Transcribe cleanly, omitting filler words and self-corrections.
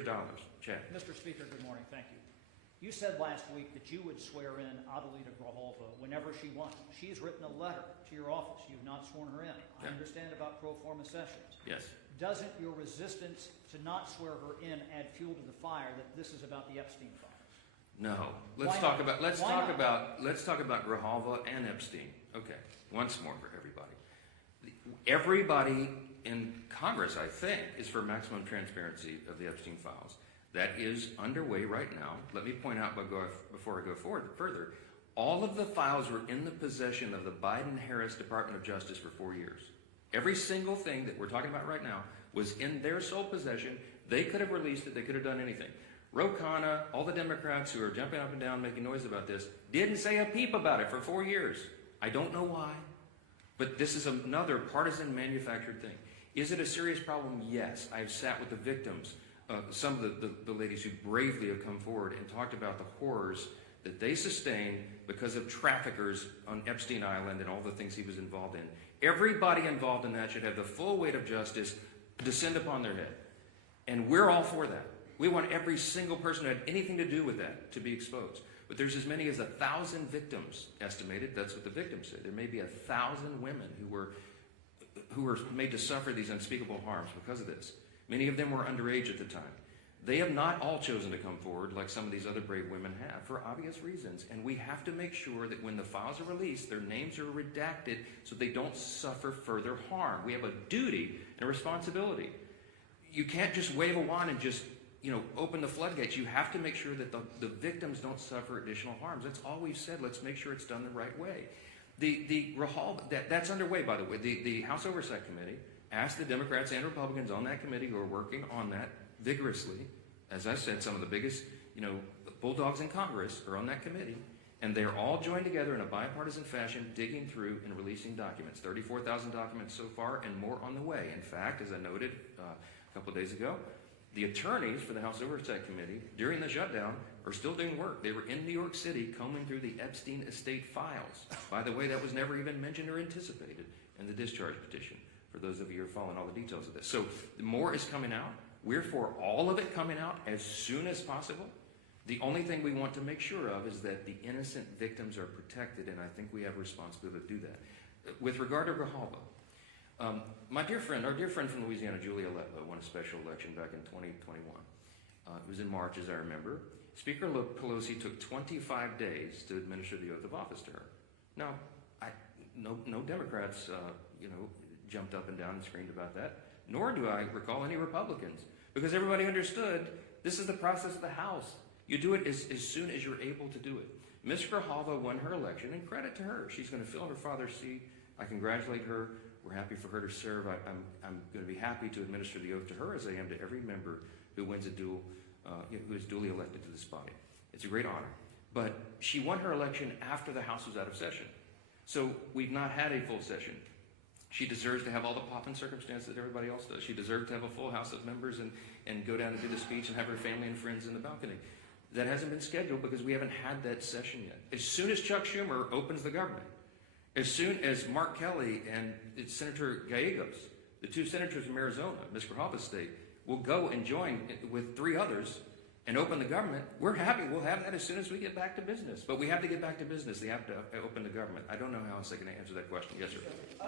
taxpayers' dollars. Chad. Mr. Speaker, good morning. Thank you. You said last week that you would swear in Adelita Grahala whenever she wants. She's written a letter to your office. You've not sworn her in. I understand about pro forma sessions. Yes. Doesn't your resistance to not swear her in add fuel to the fire that this is about the Epstein files? No. Let's talk about Grahala and Epstein. Okay. Once more for everybody. Everybody in Congress, I think, is for maximum transparency of the Epstein files. That is underway right now. Let me point out before I go further, all of the files were in the possession of the Biden-Harris Department of Justice for 4 years. Every single thing that we're talking about right now was in their sole possession. They could have released it. They could have done anything. Ro Khanna, all the Democrats who are jumping up and down making noise about this, didn't say a peep about it for 4 years. I don't know why, but this is another partisan manufactured thing. Is it a serious problem? Yes. I've sat with the victims. Some of the ladies who bravely have come forward and talked about the horrors that they sustained because of traffickers on Epstein Island and all the things he was involved in. Everybody involved in that should have the full weight of justice descend upon their head. And we're all for that. We want every single person who had anything to do with that to be exposed. But there's as many as 1,000 victims estimated. That's what the victims say. There may be 1,000 women who were made to suffer these unspeakable harms because of this. Many of them were underage at the time. They have not all chosen to come forward like some of these other brave women have for obvious reasons. And we have to make sure that when the files are released, their names are redacted so they don't suffer further harm. We have a duty and a responsibility. You can't just wave a wand and just, open the floodgates. You have to make sure that the victims don't suffer additional harms. That's all we've said. Let's make sure it's done the right way. The Grahala, that's underway, by the way. The House Oversight Committee asked the Democrats and Republicans on that committee who are working on that vigorously. As I said, some of the biggest, bulldogs in Congress are on that committee, and they're all joined together in a bipartisan fashion, digging through and releasing documents. 34,000 documents so far, and more on the way. In fact, as I noted a couple of days ago, the attorneys for the House Oversight Committee, during the shutdown, are still doing work. They were in New York City combing through the Epstein estate files. By the way, that was never even mentioned or anticipated in the discharge petition, for those of you who are following all the details of this. So more is coming out. We're for all of it coming out as soon as possible. The only thing we want to make sure of is that the innocent victims are protected, and I think we have a responsibility to do that. With regard to Grahala, our dear friend from Louisiana, Julia Letlow, won a special election back in 2021. It was in March, as I remember. Speaker Pelosi took 25 days to administer the oath of office to her. Now, no Democrats, jumped up and down and screamed about that, nor do I recall any Republicans, because everybody understood this is the process of the House. You do it as soon as you're able to do it. Ms. Grahala won her election, and credit to her. She's going to fill her father's seat. I congratulate her. We're happy for her to serve. I'm going to be happy to administer the oath to her, as I am to every member who wins who is duly elected to this body. It's a great honor. But she won her election after the House was out of session. So we've not had a full session. She deserves to have all the pomp and circumstance that everybody else does. She deserves to have a full House of members and go down and do the speech and have her family and friends in the balcony. That hasn't been scheduled because we haven't had that session yet. As soon as Chuck Schumer opens the government, as soon as Mark Kelly and Senator Gallegos, the two senators from Arizona, Ms. Grahala's state, will go and join with 3 others and open the government, we're happy. We'll have that as soon as we get back to business. But we have to get back to business. They have to open the government. I don't know how else I can answer that question. Yes, sir.